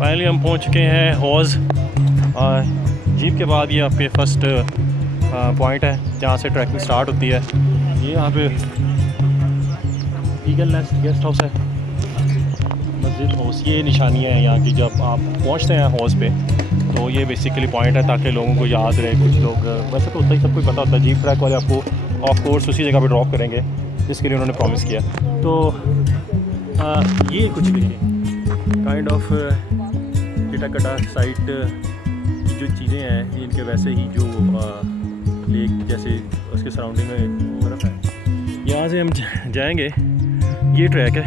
Finally हम पहुंच चुके हैं हौज़। जीप के बाद ये आपके फर्स्ट पॉइंट है जहाँ से ट्रैकिंग स्टार्ट होती है। ये यहाँ पे ईगल नेस्ट गेस्ट हाउस है, मस्जिद हाउस, ये निशानियाँ हैं यहाँ की। जब आप पहुँचते हैं हौज़ पे तो ये बेसिकली पॉइंट है ताकि लोगों को याद रहे। कुछ लोग वैसे तो होता ही, सबको पता होता है, जीप ट्रैक वाले आपको ऑफ कोर्स उसी जगह पे ड्रॉप करेंगे जिसके लिए उन्होंने प्रॉमिस किया। तो ये कुछ देखिए काइंड ऑफ चिटाकटा साइट की जो चीज़ें हैं, इनके वैसे ही जो लेक जैसे उसके सराउंडिंग में बर्फ़ है। यहाँ से हम जाएंगे, ये ट्रैक है,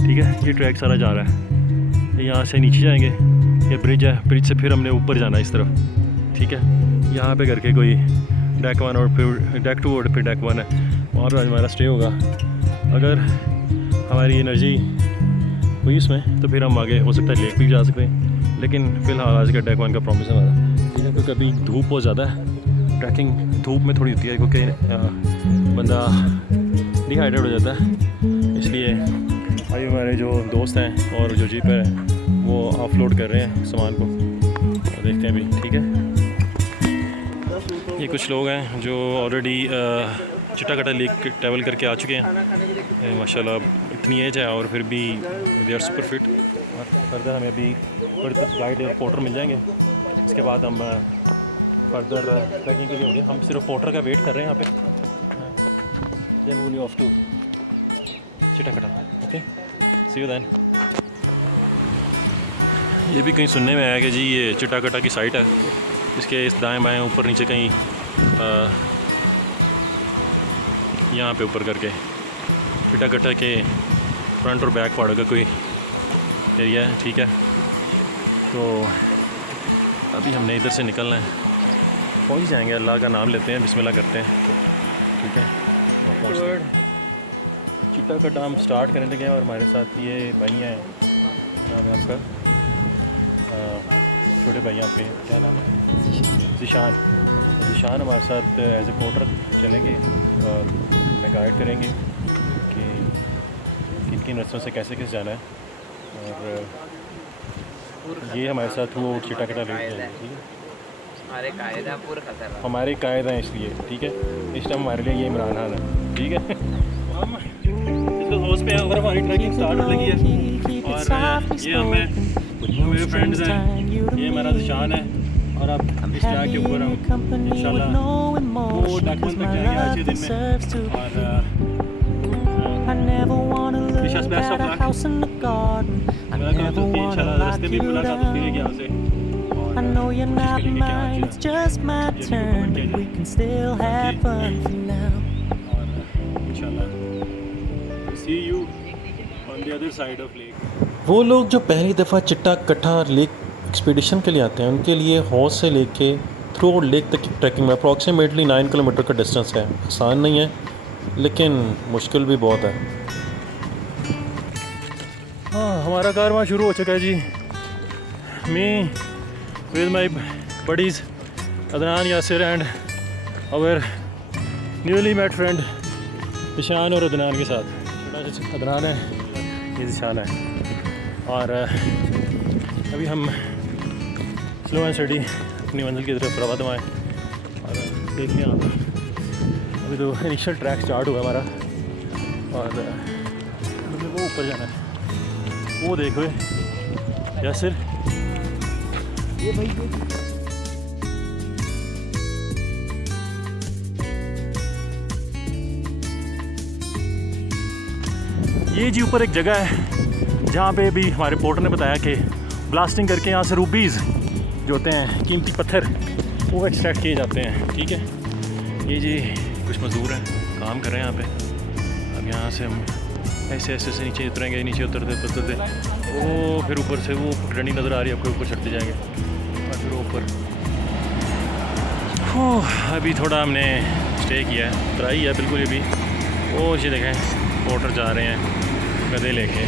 ठीक है, ये ट्रैक सारा जा रहा है। यहाँ से नीचे जाएंगे, ये ब्रिज है, ब्रिज से फिर हमने ऊपर जाना है इस तरफ, ठीक है। यहाँ पे करके कोई डेक 1 और फिर डेक 2 और फिर डेक 1 है, वहाँ पे हमारा स्टे होगा। अगर हमारी एनर्जी हुई इसमें तो फिर हम आगे हो सकता है लेक भी जा सकते हैं, लेकिन फ़िलहाल आज का डेक 1 का प्रॉमिस है हमारा, ठीक है। तो कभी धूप बहुत ज़्यादा है, ट्रैकिंग धूप में थोड़ी होती है क्योंकि बंदा डिहाइड्रेट हो जाता है, इसलिए अभी हमारे जो दोस्त हैं और जो जीप है वो ऑफलोड कर रहे हैं सामान को, देखते हैं अभी, ठीक है। ये कुछ लोग हैं जो ऑलरेडी चिटाकटा लेक ट्रैवल करके आ चुके हैं माशाल्लाह। इतनी एज है और फिर भी they are super fit. Further हमें भी गाइड या पोर्टर मिल जाएंगे, इसके बाद हम फर्दर ट्रैकिंग के लिए होंगे। हम सिर्फ पोर्टर का वेट कर रहे हैं यहाँ पे। ऑफ टू चिटाकटा, ओके, सी यू देन। ये भी कहीं सुनने में आया कि जी ये चिटाकटा की साइट है, इसके इस दाएं बाएं ऊपर नीचे कहीं यहाँ पे ऊपर करके चिटाकटा के फ्रंट और बैक पहाड़ों का कोई एरिया है, ठीक है। तो अभी हमने इधर से निकलना है, पहुँच जाएंगे, अल्लाह का नाम लेते हैं, बिस्मिल्लाह करते हैं। चिटाकटा हम स्टार्ट करने लगे हैं और हमारे साथ ये भाई हैं आपका छोटे भाई यहाँ पे क्या नाम है, ज़िशान हमारे साथ एज ए पोर्टर चलेंगे और हमें गाइड करेंगे कि किन रस्तों से कैसे जाना है। और ये हमारे साथ वो चिटाकटा लेक है, ठीक है। हमारे कायदा हैं इसलिए, ठीक है। इस टाइम हमारे लिए ये इमरान खान है, ठीक है। हम इसके हौज़ पे हैं और हमारी ट्रैकिंग स्टार्ट हो लगी है। और ये हमें मेरे फ्रेंड्स हैं, ये हमारा ज़िशान है। और अब इस ट्रैक के ऊपर हम इंशाल्लाह वो डेक 1 तक जाएंगे आज के दिन में। और विशेष बेस्ट ऑफ लक। इंशाल्लाह रास्ते में मुलाकात होती रहेगी आपसे। I know you're not mine, it's just my turn, but we can still have fun for now. Inshallah, see you on the other side of lake. वो लोग जो पहली दफ़ा चिटाकटा लेक एक्सपीडिशन के लिए आते हैं, उनके लिए हौज़ से लेके थ्रू लेक तक की ट्रैकिंग में अप्रॉक्सीमेटली 9 किलोमीटर का डिस्टेंस है। आसान नहीं है लेकिन मुश्किल भी बहुत है। हाँ, हमारा कारवां शुरू हो चुका है जी। मी with my buddies Adnan, Yasir and our newly met friend Ishan और अदनान के साथ। छोटा सा अदनान है, ये ईशान है। और अभी हम स्लो एंड स्टडी अपनी मंजिल की तरफ रवा दवाएँ। और देखें आप, अभी तो इनिशियल ट्रैक स्टार्ट हुआ हमारा और मुझे वो ऊपर जाना है, वो देखो यासिर, ये जी ऊपर एक जगह है जहाँ पे भी हमारे पोर्टर ने बताया कि ब्लास्टिंग करके यहाँ से रूबीज़ जो होते हैं, कीमती पत्थर, वो एक्सट्रैक्ट किए जाते हैं, ठीक है। ये जी कुछ मजदूर हैं, काम कर रहे हैं यहाँ पे। और यहाँ से हम ऐसे ऐसे से नीचे उतरेंगे, नीचे उतरते वो फिर ऊपर से वो रनी नज़र आ रही है, आपको ऊपर चढ़ते जाएंगे और फिर ऊपर। अभी थोड़ा हमने स्टे किया है, ड्राई है बिल्कुल। ये भी वो जी देखें पोर्टर जा रहे हैं गधे लेके,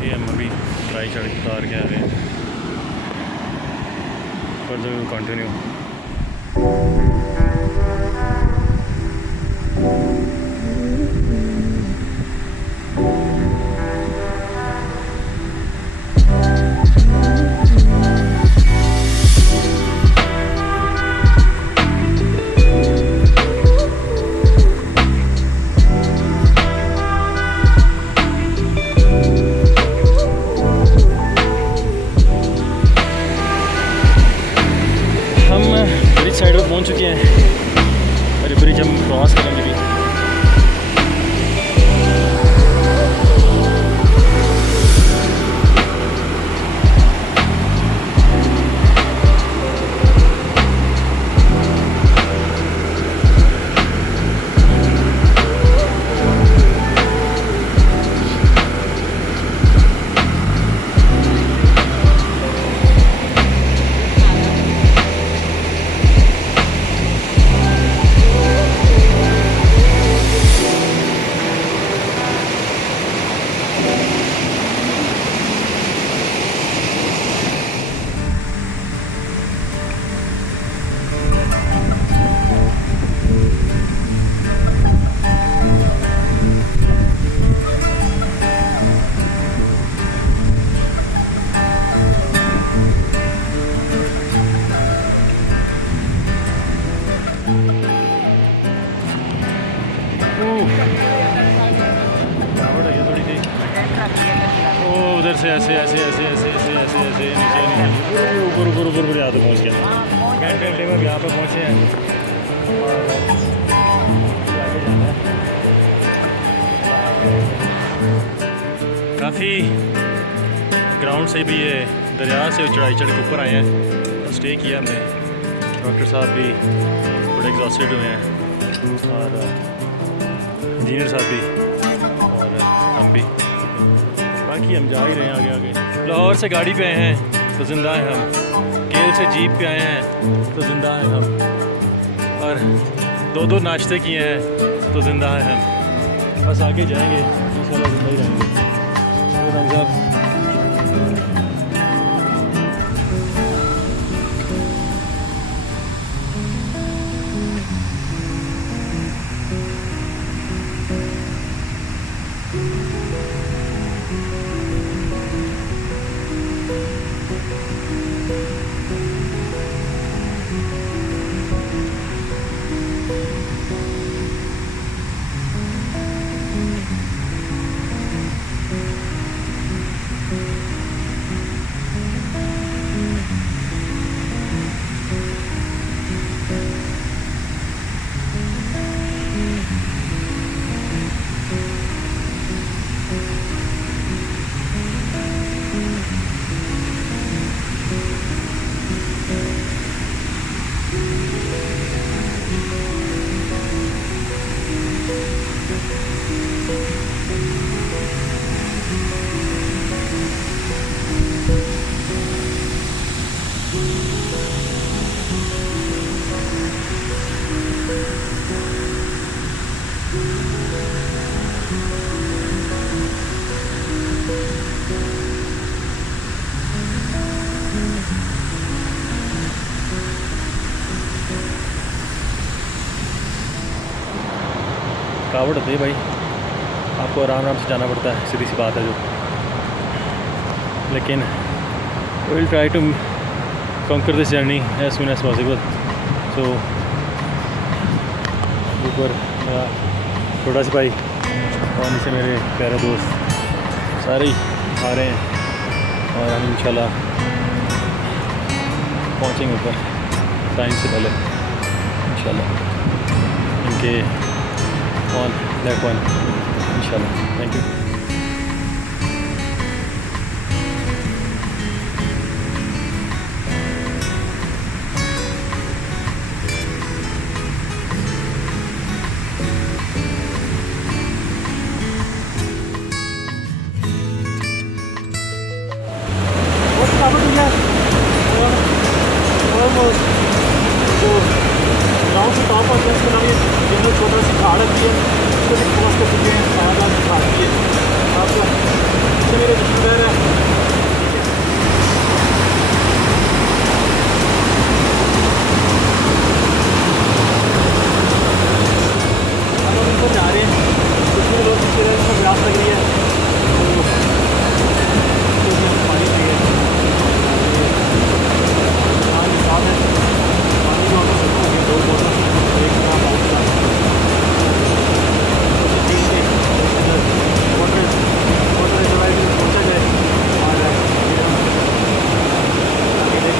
फिर हम अभी ड्राई चढ़ उतार के आए। कंटिन्यू। में ऐसे गुरु यहाँ पे पहुँच गया। घंटे में यहाँ पे पहुँचे हैं। काफ़ी ग्राउंड से भी ये दरिया से चढ़ाई चढ़ के ऊपर आए हैं। स्टे किया हमने, डॉक्टर साहब भी थोड़े एग्जॉस्टेड हुए हैं और इंजीनियर साहब भी। बाकी हम जा ही रहे हैं आगे आगे। लाहौर से गाड़ी पे आए हैं तो जिंदा हैं हम, केल से जीप पे आए हैं तो जिंदा हैं हम, और दो नाश्ते किए हैं तो जिंदा हैं हम। बस आगे जाएंगे तो सब जिंदा ही रहेंगे। थकावट होती है भाई, आपको आराम आराम से जाना पड़ता है, सीधी सी बात है जो। लेकिन will try to conquer this journey as soon as possible. So ऊपर मेरा छोटा सिपाही और नीचे मेरे प्यारे दोस्त सारे ही आ रहे हैं और हम इंशाल्लाह पहुँचेंगे ऊपर टाइम से पहले इंशाल्लाह, इनके on that one inshallah. Thank you. बहुत थकावट हुई है ऑलमोस्ट जो ग्राउंड से टॉप आते हैं, इसके अलावा ये जंगल छोटा सी झाड़ आती है, उसको भी क्रॉस कर चुके हैं, छायादार झाड़ भी है। आप पीछे मेरे चश्मे बहर है, ठीक है। अब हम ऊपर जा रहे हैं, कुछ मेरे लोग पीछे रहे जिनको प्यास लग रही है तो हम पानी लेंगे। यहाँ के साथ है पानी का ऑलमोस्ट खत्म हो गया, 2 बोतल थी, एक मेरा बाउल था। मुझे चाहिए कि वाटर रिजर्वायर की तरफ पहुँचा जाए और फिर हम आगे time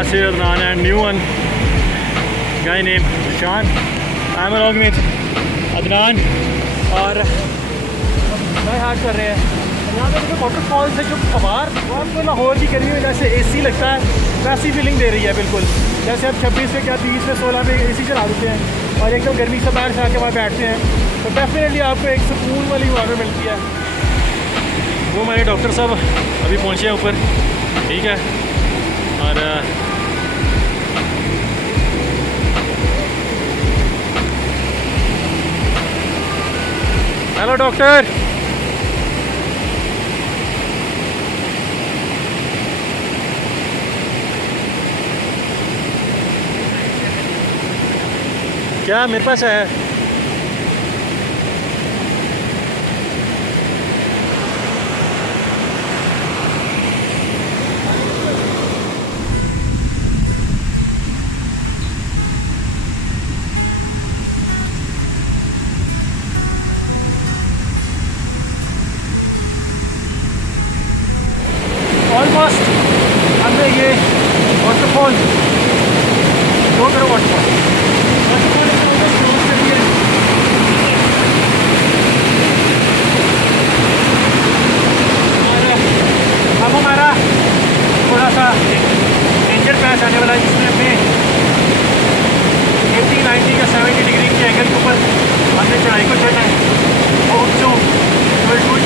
Yasir, Adnan and new one guy named Nishan. I'm along with Adnan और भाई हाथ कर रहे हैं। यहाँ पे जो वाटरफॉल्स है जो खबार वो आपको लाहौर की गर्मी में जैसे AC लगता है वैसी फीलिंग दे रही है बिल्कुल। जैसे आप 26 में क्या 20 में 16 में AC चला देते हैं और एकदम गर्मी से बाहर से आके वहाँ बैठते हैं तो डेफिनेटली आपको एक सुकून वाली हवा में मिलती है। वो हमारे डॉक्टर साहब अभी पहुँचे हैं ऊपर, ठीक है। और हेलो डॉक्टर। क्या मेरे पास है? ऑलमोस्ट हमने ये वाटरफॉल वाटरफॉल अपने ऑलमोस्ट क्रॉस कर दिया है। और अब हमारा थोड़ा सा डेंजर पैस आने वाला है जिसमें हमने 80, 90 या 70 डिग्री के एंगल के ऊपर हमने चढ़ाई को चढ़ना है और जो और कोई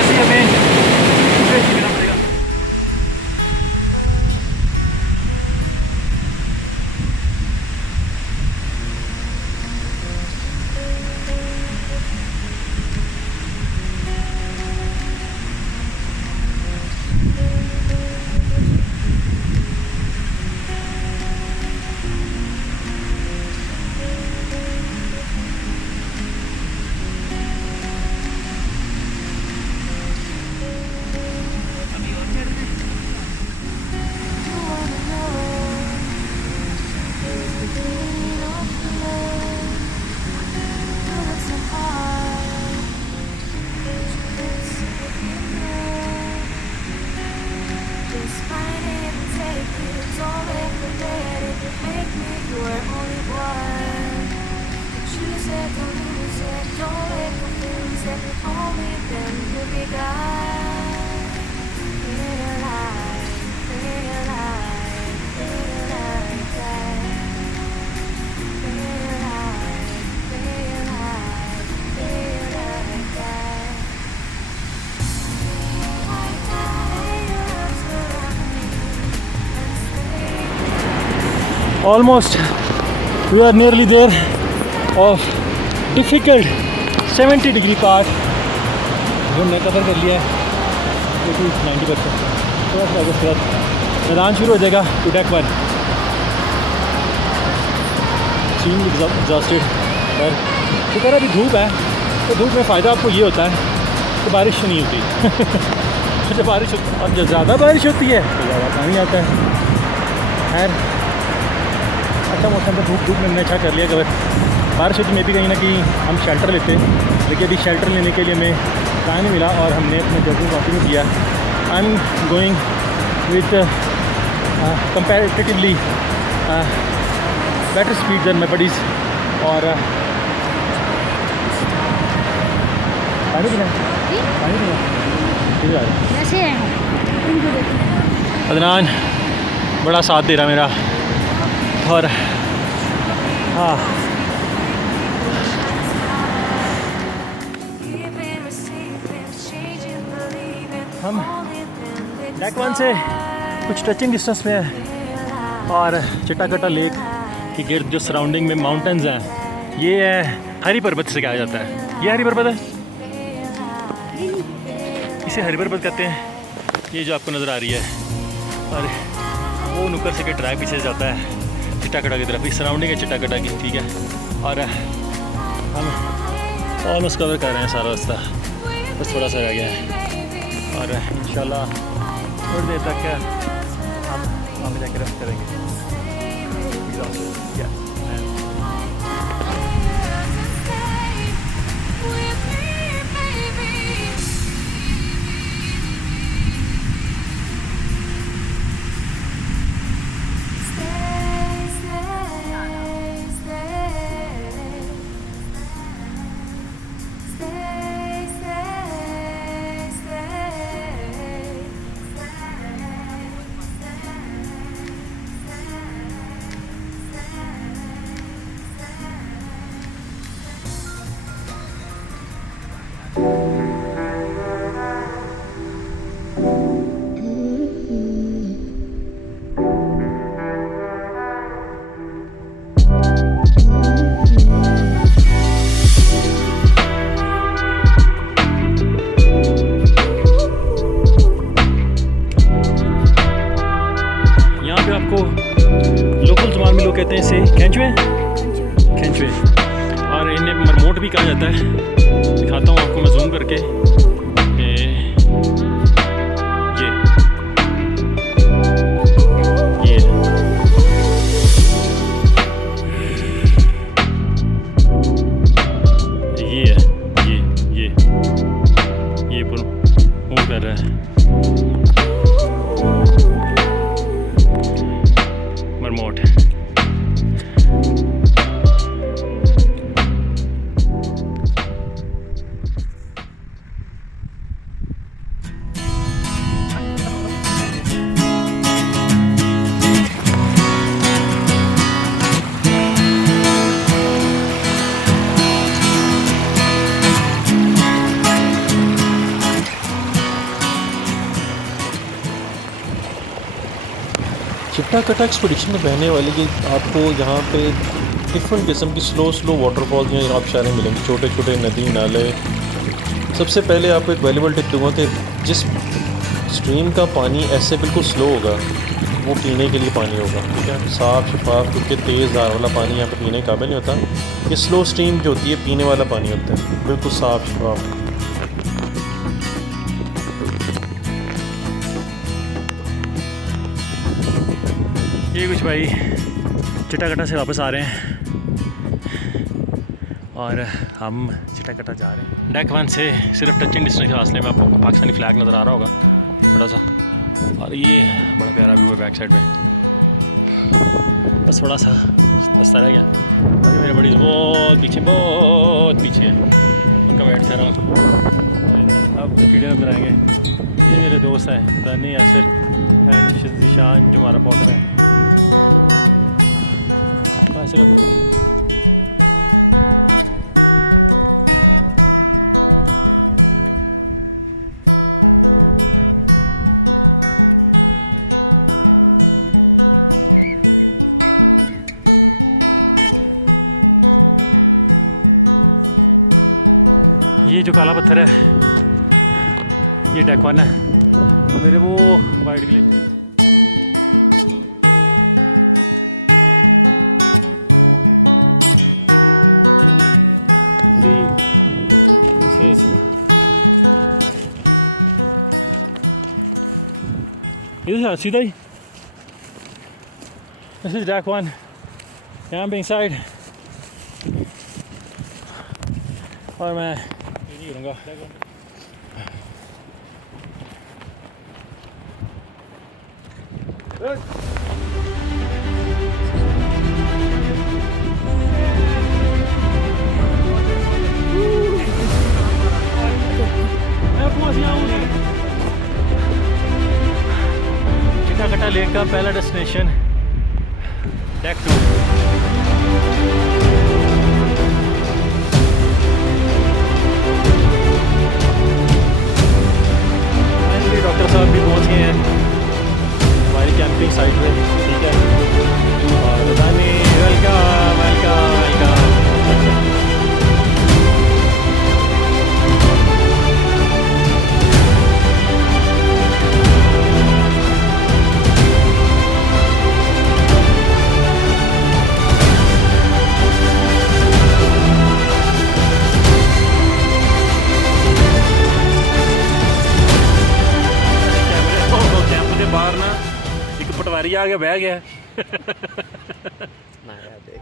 ऐसी हमें almost we are nearly there of difficult 70 degree part जो हमने कवर कर लिया है 80-90%। थोड़ा सा आगे उसके बाद मैदान शुरू हो जाएगा टू डेक 1। एक्सट्रीमली एग्जॉस्टेड पर शुक्र अभी धूप है तो धूप में फ़ायदा आपको ये होता है कि बारिश नहीं होती जब बारिश होती और जब ज़्यादा बारिश होती है तो ज़्यादा पानी आता है। खैर अच्छा मौसम में धूप में हमने अच्छा कर लिया कवर। बारिश होती में भी कहीं ना कहीं हम शेल्टर लेते लेकिन अभी शेल्टर लेने के लिए हमें टाइम नहीं मिला और हमने अपने जर्नी कंटिन्यू किया। I am going with comparatively better speed than my buddies. और पानी पीना अदनान बड़ा साथ दे रहा मेरा। और हाँ हम डेक 1 से कुछ टचिंग डिस्टेंस में है और चिट्टाकट्टा लेक के गिर्द जो सराउंडिंग में माउंटेन्स हैं ये है हरी पर्वत से कहा जाता है। ये हरी पर्वत है, इसे हरी पर्वत कहते हैं। ये जो आपको नज़र आ रही है और वो नुक्कर से के ट्रैक पीछे जाता है चिट्टाकट्टा की तरफ। इस सराउंडिंग है चिट्टाकट्टा की, ठीक है। और हम ऑलमोस्ट कवर कर रहे हैं सारा रास्ता, बस थोड़ा सा रह गया है और इंशाल्लाह थोड़ी देर तक हम वहाँ पर जाकर रेस्ट करेंगे। जो आपको लोकल ज़बान में लोग कहते हैं इसे खेंचुए खेंचुए, और इन्हें मरमोट भी कहा जाता है। दिखाता हूँ आपको मैं जूम करके। ये पर मूव कर रहा है मरमोट। चिट्टा कट्टा एक्सपीडिशन में बहने वाली की आपको यहाँ पे डिफरेंट किस्म की स्लो वाटरफॉल या आप शायद मिलेंगे, छोटे छोटे नदी नाले। सबसे पहले आपको एक वैल्यूबल टिप दूँगा कि जिस स्ट्रीम का पानी ऐसे बिल्कुल स्लो होगा वो पीने के लिए पानी होगा, ठीक है, साफ़ शफाफ, क्योंकि तेज़ धार वाला पानी यहाँ पर पीने के काबिल नहीं होता। ये स्लो स्ट्रीम जो होती है पीने वाला पानी होता है, बिल्कुल साफ़ शफाफ। ये कुछ भाई चिट्टा कट्टा से वापस आ रहे हैं और हम चिट्टा कट्टा जा रहे हैं। डेक 1 से सिर्फ टचिंग डिस्टेंस रास्ते में आपको पाकिस्तानी फ्लैग नज़र आ रहा होगा थोड़ा सा, और ये बैक साइड बस थोड़ा सा रास्ता रह गया। मेरे बड़ी बहुत पीछे वेट कर रहा हूँ। अब वीडियो में आएंगे। ये मेरे दोस्त हैं दानी शान जो हमारा पहुँच रहे हैं। सीधा ही this is deck 1 camping site और मैं नहीं करूँगा। चिट्टा लेक का पहला डेस्टिनेशन डेक 2। फाइनली डॉक्टर साहब भी पहुंच गए हैं हमारी कैंपिंग साइट पे, ठीक है। और रदानी वेलकम वेलकम वेलकम। पटवारी आ गया बह गया। ना यार देख